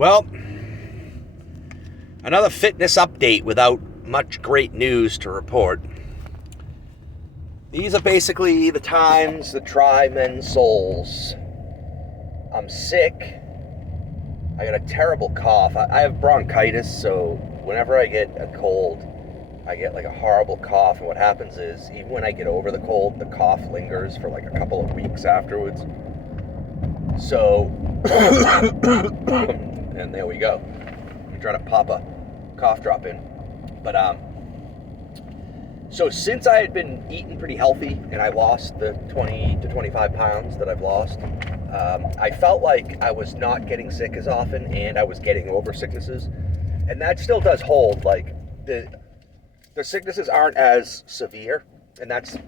Well, another fitness update without much great news to report. These are basically the times that try men's souls. I'm sick. I got a terrible cough. I have bronchitis, so whenever I get a cold, I get like a horrible cough. And what happens is, even when I get over the cold, the cough lingers for like a couple of weeks afterwards. So, and there we go. I'm trying to pop a cough drop in. But, so since I had been eating pretty healthy and I lost the 20 to 25 pounds that I've lost, I felt like I was not getting sick as often and I was getting over sicknesses. And that still does hold. Like, the sicknesses aren't as severe. And that's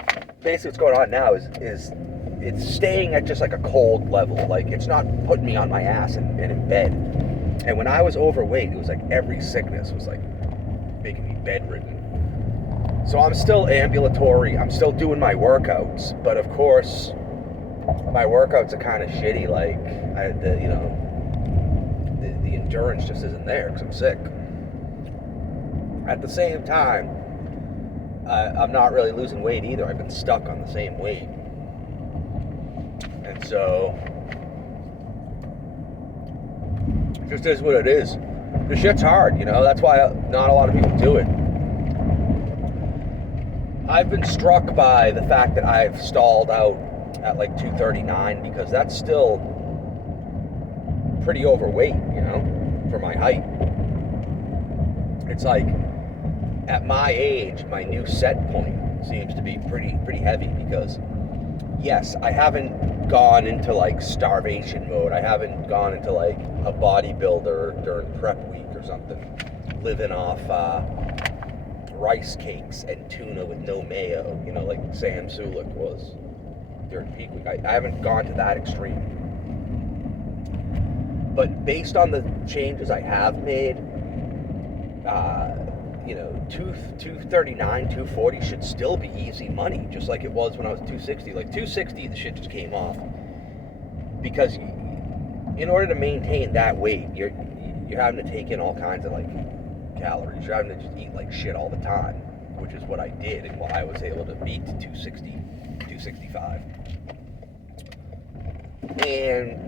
basically what's going on now is it's staying at just like a cold level. Like, it's not putting me on my ass and in bed. And when I was overweight, it was like every sickness was like making me bedridden. So I'm still ambulatory. I'm still doing my workouts, but of course, my workouts are kind of shitty. Like, the endurance just isn't there because I'm sick. At the same time, I'm not really losing weight either. I've been stuck on the same weight. And so, it just is what it is. The shit's hard, That's why not a lot of people do it. I've been struck by the fact that I've stalled out at like 239 because that's still pretty overweight, for my height. It's like, at my age, my new set point seems to be pretty heavy because, yes, I haven't gone into like starvation mode. I haven't gone into like a bodybuilder during prep week or something, living off rice cakes and tuna with no mayo, like Sam Sulek was during peak week. I haven't gone to that extreme. But based on the changes I have made, 239, 240 should still be easy money, just like it was when I was 260. Like 260, the shit just came off. Because in order to maintain that weight, you're having to take in all kinds of like calories. You're having to just eat like shit all the time, which is what I did and why I was able to beat 260, 265. And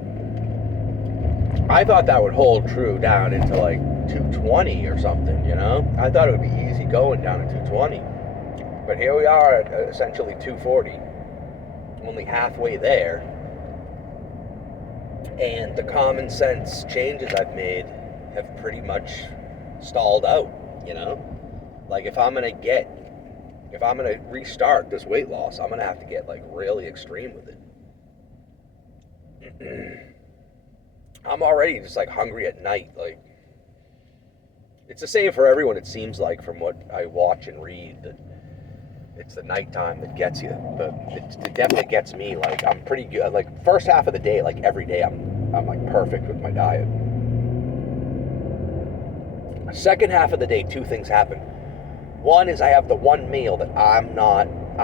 I thought that would hold true down into like 220 or something, I thought it would be easy going down to 220. But here we are at essentially 240, only halfway there. And the common sense changes I've made have pretty much stalled out, Like, if I'm going to restart this weight loss, I'm going to have to get like really extreme with it. I'm already just like hungry at night. Like, it's the same for everyone, it seems like, from what I watch and read, that it's the nighttime that gets you. But it definitely gets me. Like, I'm pretty good. Like, first half of the day, like every day, I'm like perfect with my diet. Second half of the day, two things happen. One is I have the one meal that I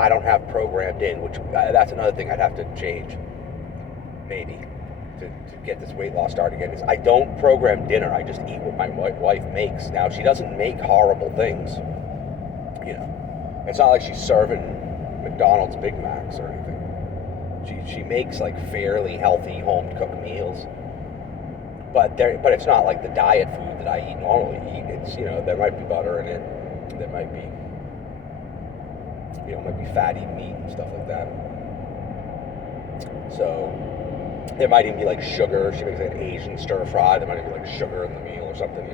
don't have programmed in, which that's another thing I'd have to change, maybe, to get this weight loss started again, is I don't program dinner. I just eat what my wife makes. Now, she doesn't make horrible things. It's not like she's serving McDonald's Big Macs or anything. She makes like fairly healthy home-cooked meals. But it's not like the diet food that I normally eat. It's, there might be butter in it. There might be, might be fatty meat and stuff like that. So, there might even be like sugar. She makes like an Asian stir fry. There might even be like sugar in the meal or something,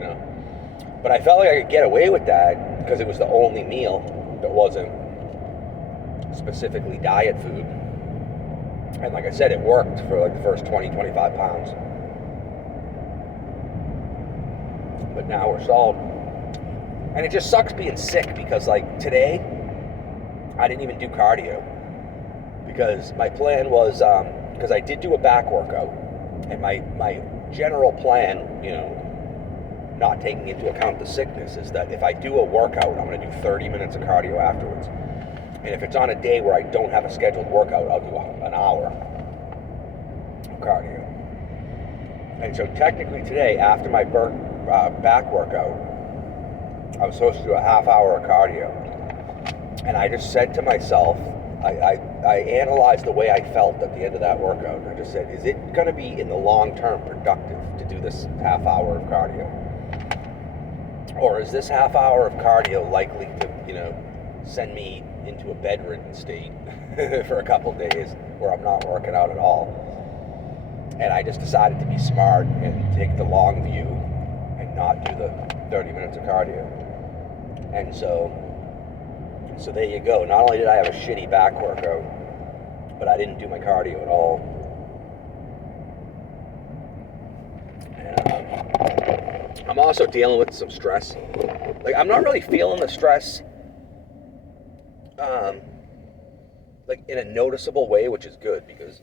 But I felt like I could get away with that because it was the only meal that wasn't specifically diet food. And like I said, it worked for like the first 20, 25 pounds. But now we're stalled. And it just sucks being sick because like today, I didn't even do cardio. Because my plan was, because I did do a back workout, and my general plan, not taking into account the sickness, is that if I do a workout, I'm going to do 30 minutes of cardio afterwards. And if it's on a day where I don't have a scheduled workout, I'll do an hour of cardio. And so technically today, after my back workout, I was supposed to do a half hour of cardio. And I just said to myself, I analyzed the way I felt at the end of that workout. I just said, is it going to be in the long term productive to do this half hour of cardio? Or is this half hour of cardio likely to, send me into a bedridden state for a couple days where I'm not working out at all? And I just decided to be smart and take the long view and not do the 30 minutes of cardio. And so there you go. Not only did I have a shitty back workout, but I didn't do my cardio at all. And, I'm also dealing with some stress. Like, I'm not really feeling the stress like in a noticeable way, which is good, because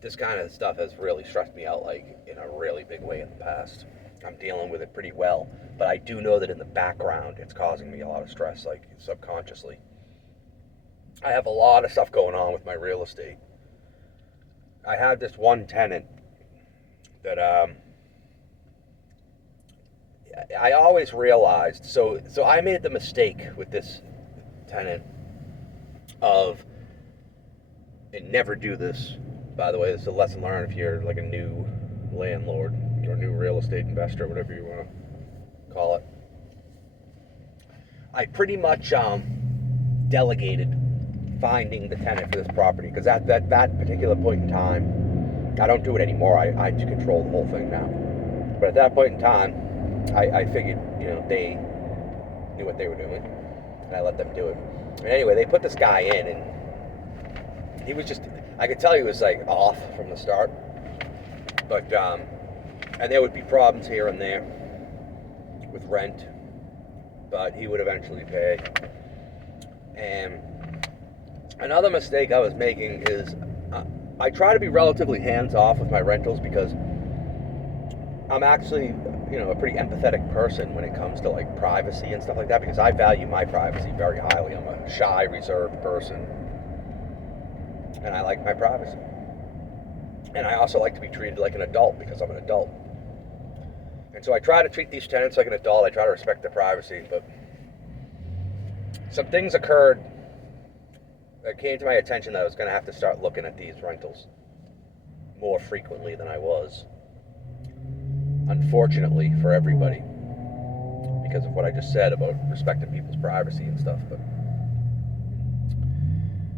this kind of stuff has really stressed me out, like, in a really big way in the past. I'm dealing with it pretty well, but I do know that in the background it's causing me a lot of stress, like subconsciously. I have a lot of stuff going on with my real estate. I had this one tenant that I always realized, so I made the mistake with this tenant of, and never do this, by the way, this is a lesson learned if you're like a new landlord or new real estate investor, whatever you want to call it. I pretty much delegated finding the tenant for this property, because at that particular point in time, I don't do it anymore. I control the whole thing now. But at that point in time, I figured, they knew what they were doing, and I let them do it. And anyway, they put this guy in, and he was just, I could tell he was like off from the start. But, and there would be problems here and there with rent, but he would eventually pay. And another mistake I was making is I try to be relatively hands-off with my rentals, because I'm actually, a pretty empathetic person when it comes to like privacy and stuff like that, because I value my privacy very highly. I'm a shy, reserved person, and I like my privacy. And I also like to be treated like an adult, because I'm an adult. And so I try to treat these tenants like an adult. I try to respect their privacy, but some things occurred that came to my attention that I was going to have to start looking at these rentals more frequently than I was. Unfortunately for everybody, because of what I just said about respecting people's privacy and stuff. But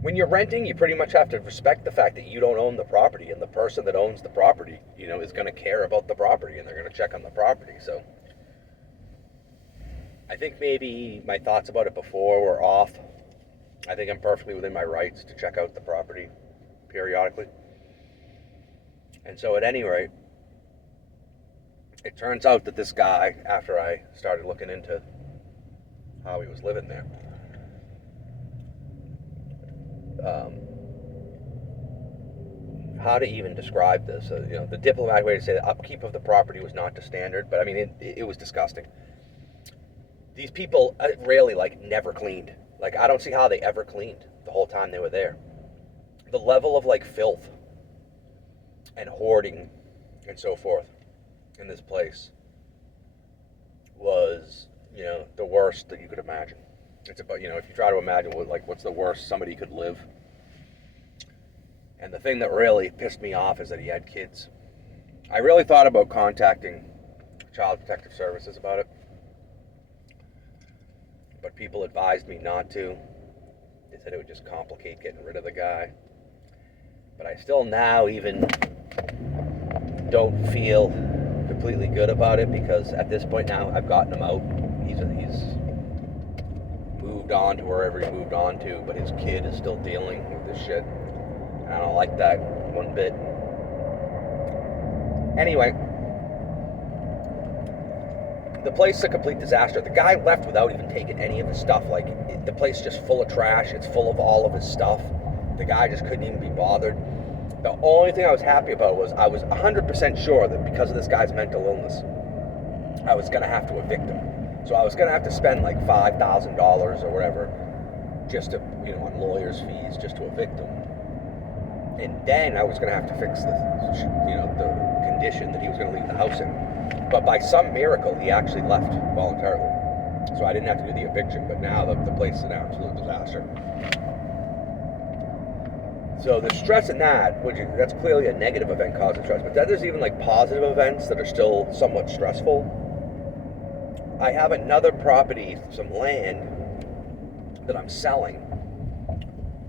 when you're renting, you pretty much have to respect the fact that you don't own the property, and the person that owns the property, is going to care about the property, and they're going to check on the property. So I think maybe my thoughts about it before were off. I think I'm perfectly within my rights to check out the property periodically. And so at any rate, it turns out that this guy, after I started looking into how he was living there, how to even describe this? The diplomatic way to say the upkeep of the property was not to standard, but I mean, it was disgusting. These people really, never cleaned. I don't see how they ever cleaned the whole time they were there. The level of, filth and hoarding and so forth in this place was, the worst that you could imagine. It's about, if you try to imagine what's the worst somebody could live. And the thing that really pissed me off is that he had kids. I really thought about contacting Child Protective Services about it, but people advised me not to. They said it would just complicate getting rid of the guy. But I still now even don't feel completely good about it, because at this point now I've gotten him out. He's moved on to wherever he moved on to, but his kid is still dealing with this shit. And I don't like that one bit. Anyway, the place is a complete disaster. The guy left without even taking any of his stuff. The place is just full of trash. It's full of all of his stuff. The guy just couldn't even be bothered. The only thing I was happy about was I was 100% sure that because of this guy's mental illness, I was going to have to evict him. So I was going to have to spend $5,000 or whatever just to, on lawyers' fees just to evict him. And then I was going to have to fix the condition that he was going to leave the house in. But by some miracle, he actually left voluntarily. So I didn't have to do the eviction, but now the place is an absolute disaster. So the stress in that, that's clearly a negative event causing stress, but then there's even like positive events that are still somewhat stressful. I have another property, some land that I'm selling,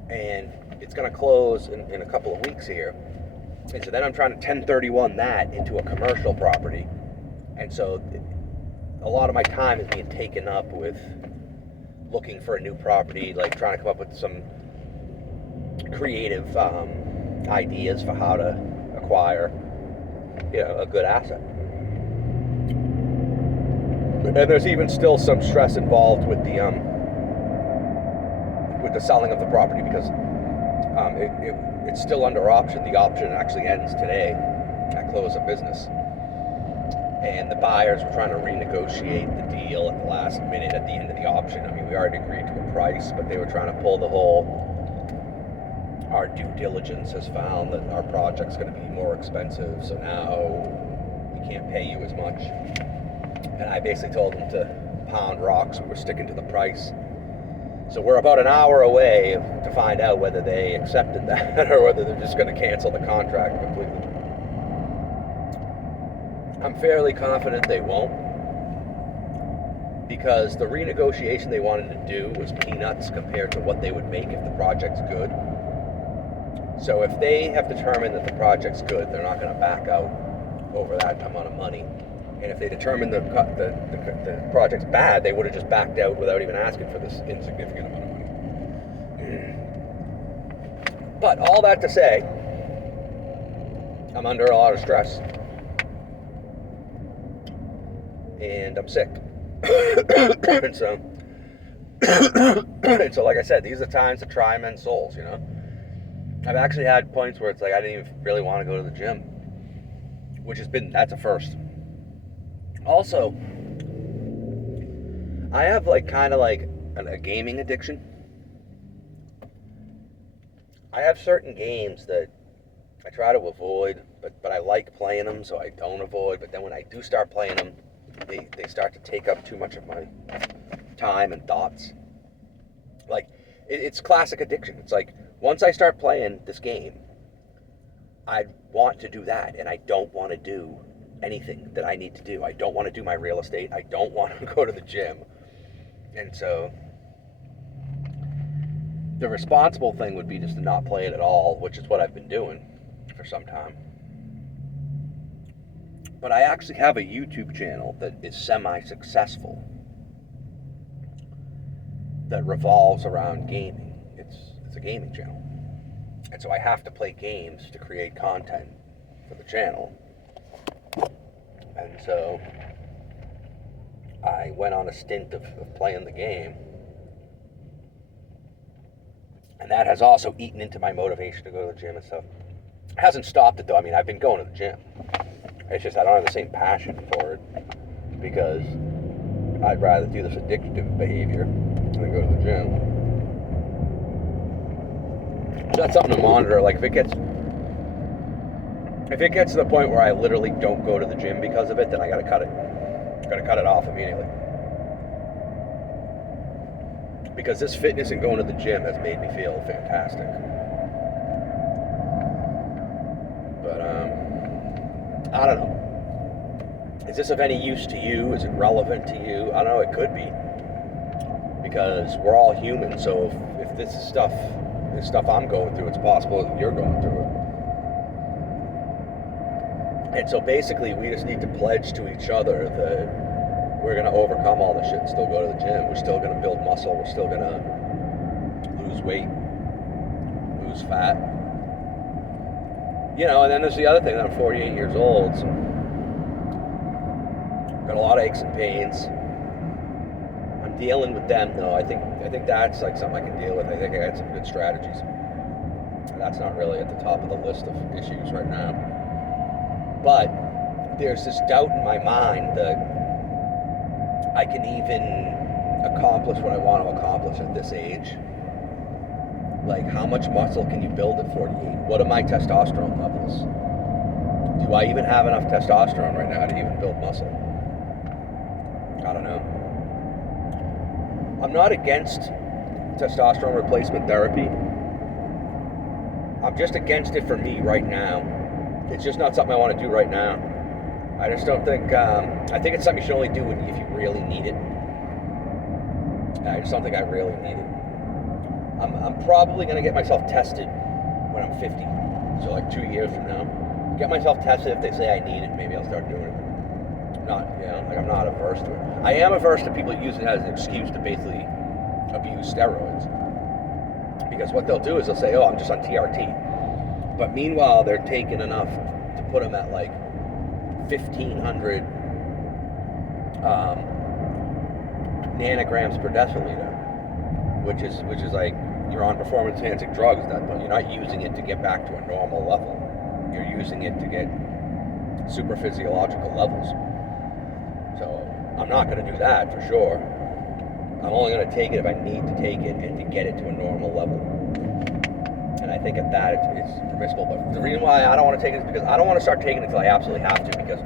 and it's going to close in a couple of weeks here. And so then I'm trying to 1031 that into a commercial property. And so a lot of my time is being taken up with looking for a new property, like trying to come up with some creative ideas for how to acquire, a good asset. And there's even still some stress involved with the selling of the property because it's still under option. The option actually ends today at close of business. And the buyers were trying to renegotiate the deal at the last minute at the end of the option. I mean, we already agreed to a price, but they were trying to pull the whole, our due diligence has found that our project's going to be more expensive, so now we can't pay you as much. And I basically told them to pound rocks. We were sticking to the price. So we're about an hour away to find out whether they accepted that or whether they're just going to cancel the contract completely. I'm fairly confident they won't, because the renegotiation they wanted to do was peanuts compared to what they would make if the project's good. So if they have determined that the project's good, they're not going to back out over that amount of money. And if they determined the project's bad, they would have just backed out without even asking for this insignificant amount of money. But all that to say, I'm under a lot of stress. And I'm sick. and so like I said, these are times to try men's souls, I've actually had points where it's like I didn't even really want to go to the gym, that's a first. Also, I have kind of a gaming addiction. I have certain games that I try to avoid, but I like playing them, so I don't avoid. But then when I do start playing them, they start to take up too much of my time and thoughts. It's classic addiction. It's like, once I start playing this game, I want to do that, and I don't want to do anything that I need to do. I don't want to do my real estate. I don't want to go to the gym. And so the responsible thing would be just to not play it at all, which is what I've been doing for some time. But I actually have a YouTube channel that is semi-successful that revolves around gaming. It's a gaming channel. And so I have to play games to create content for the channel. And so I went on a stint of playing the game. And that has also eaten into my motivation to go to the gym and stuff. It hasn't stopped it though. I mean, I've been going to the gym. It's just I don't have the same passion for it because I'd rather do this addictive behavior than go to the gym. So that's something to monitor. If it gets to the point where I literally don't go to the gym because of it, then I gotta cut it. Gotta cut it off immediately. Because this fitness and going to the gym has made me feel fantastic. But I don't know. Is this of any use to you? Is it relevant to you? I don't know, it could be. Because we're all human, so if this is stuff I'm going through, it's possible that you're going through it. And so basically we just need to pledge to each other that we're going to overcome all this shit and still go to the gym. We're still going to build muscle. We're still going to lose weight, lose fat. And then there's the other thing, that I'm 48 years old, so got a lot of aches and pains. I'm dealing with them though. I think that's something I can deal with. I think I got some good strategies. And that's not really at the top of the list of issues right now. But there's this doubt in my mind that I can even accomplish what I want to accomplish at this age. How much muscle can you build at 48? What are my testosterone levels? Do I even have enough testosterone right now to even build muscle? I don't know. I'm not against testosterone replacement therapy. I'm just against it for me right now. It's just not something I want to do right now. I just don't think, I think it's something you should only do if you really need it. I just don't think I really need it. I'm probably going to get myself tested when I'm 50. So like 2 years from now. Get myself tested. If they say I need it, maybe I'll start doing it. I'm not averse to it. I am averse to people using it as an excuse to basically abuse steroids. Because what they'll do is they'll say, oh, I'm just on TRT. But meanwhile, they're taking enough to put them at like 1,500 nanograms per deciliter, which is like you're on performance-enhancing drugs at that point. You're not using it to get back to a normal level. You're using it to get super physiological levels. So I'm not going to do that for sure. I'm only going to take it if I need to take it and to get it to a normal level. And I think at that it's permissible. But the reason why I don't want to take it is because I don't want to start taking it until I absolutely have to. Because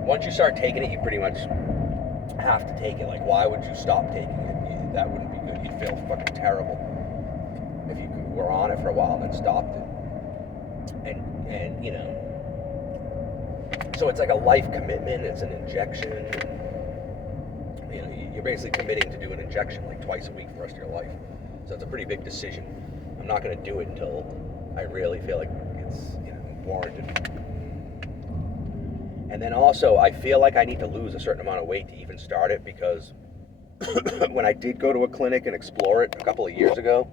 once you start taking it, you pretty much have to take it. Like, why would you stop taking it? That wouldn't be good. You'd feel fucking terrible if you were on it for a while and then stopped it. And you know, so it's like a life commitment. It's an injection. And, you know, you're basically committing to do an injection like twice a week for the rest of your life. So it's a pretty big decision. I'm not going to do it until I really feel like it's, you know, warranted. And then also, I feel like I need to lose a certain amount of weight to even start it, because when I did go to a clinic and explore it a couple of years ago,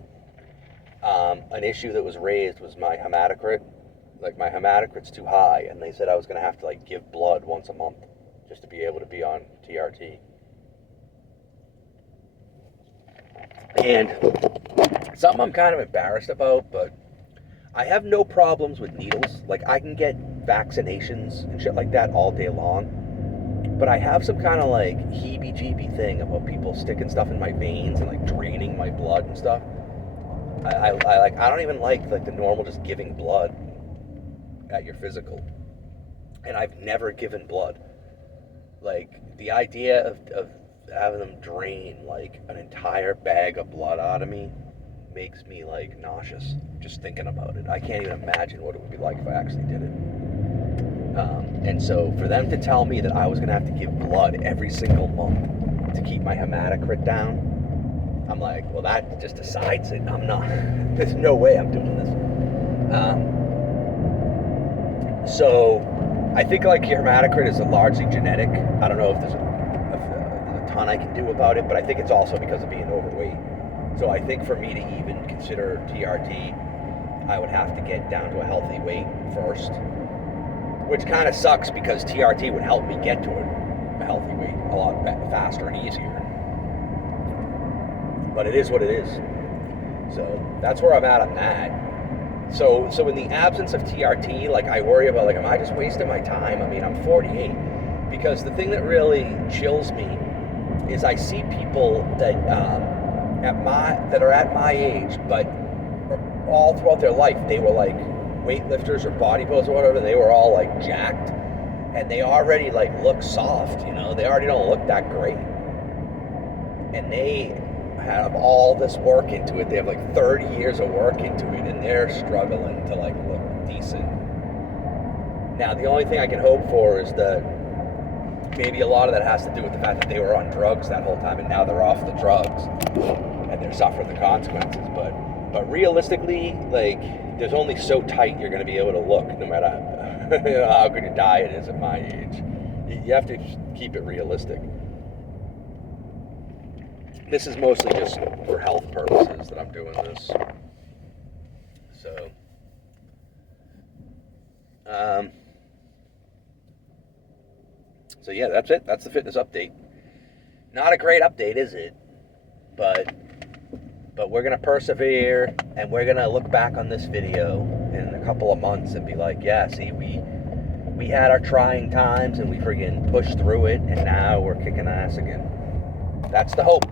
an issue that was raised was my hematocrit. Like, my hematocrit's too high, and they said I was going to have to, like, give blood once a month just to be able to be on TRT. And something I'm kind of embarrassed about, but I have no problems with needles. Like, I can get vaccinations and shit like that all day long, but I have some kind of, like, heebie-jeebie thing about people sticking stuff in my veins and, like, draining my blood and stuff. I don't even like the normal just giving blood at your physical. And I've never given blood. Like, the idea of having them drain, like, an entire bag of blood out of me makes me, like, nauseous just thinking about it. I can't even imagine what it would be like if I actually did it. And so for them to tell me that I was going to have to give blood every single month to keep my hematocrit down, I'm like, well, that just decides it. I'm not. There's no way I'm doing this. So I think, like, your hematocrit is largely genetic. I don't know if there's a ton I can do about it, but I think it's also because of being overweight. So I think for me to even consider TRT, I would have to get down to a healthy weight first, which kind of sucks because TRT would help me get to a healthy weight a lot faster and easier. But it is what it is. So that's where I'm at on that. So in the absence of TRT, like, I worry about, like, am I just wasting my time? I mean, I'm 48. Because the thing that really chills me is I see people that are at my age, but all throughout their life they were like weightlifters or bodybuilders or whatever. They were all like jacked, and they already like look soft. You know, they already don't look that great, and they have all this work into it. They have like 30 years of work into it, and they're struggling to like look decent. Now, the only thing I can hope for is that maybe a lot of that has to do with the fact that they were on drugs that whole time, and now they're off the drugs and they're suffering the consequences. But realistically, like, there's only so tight you're going to be able to look, no matter how good your diet is at my age. You have to keep it realistic. This is mostly just for health purposes that I'm doing this. So yeah, that's it. That's the fitness update. Not a great update, is it? But we're going to persevere, and we're going to look back on this video in a couple of months and be like, yeah, see, we had our trying times and we friggin' pushed through it, and now we're kicking ass again. That's the hope.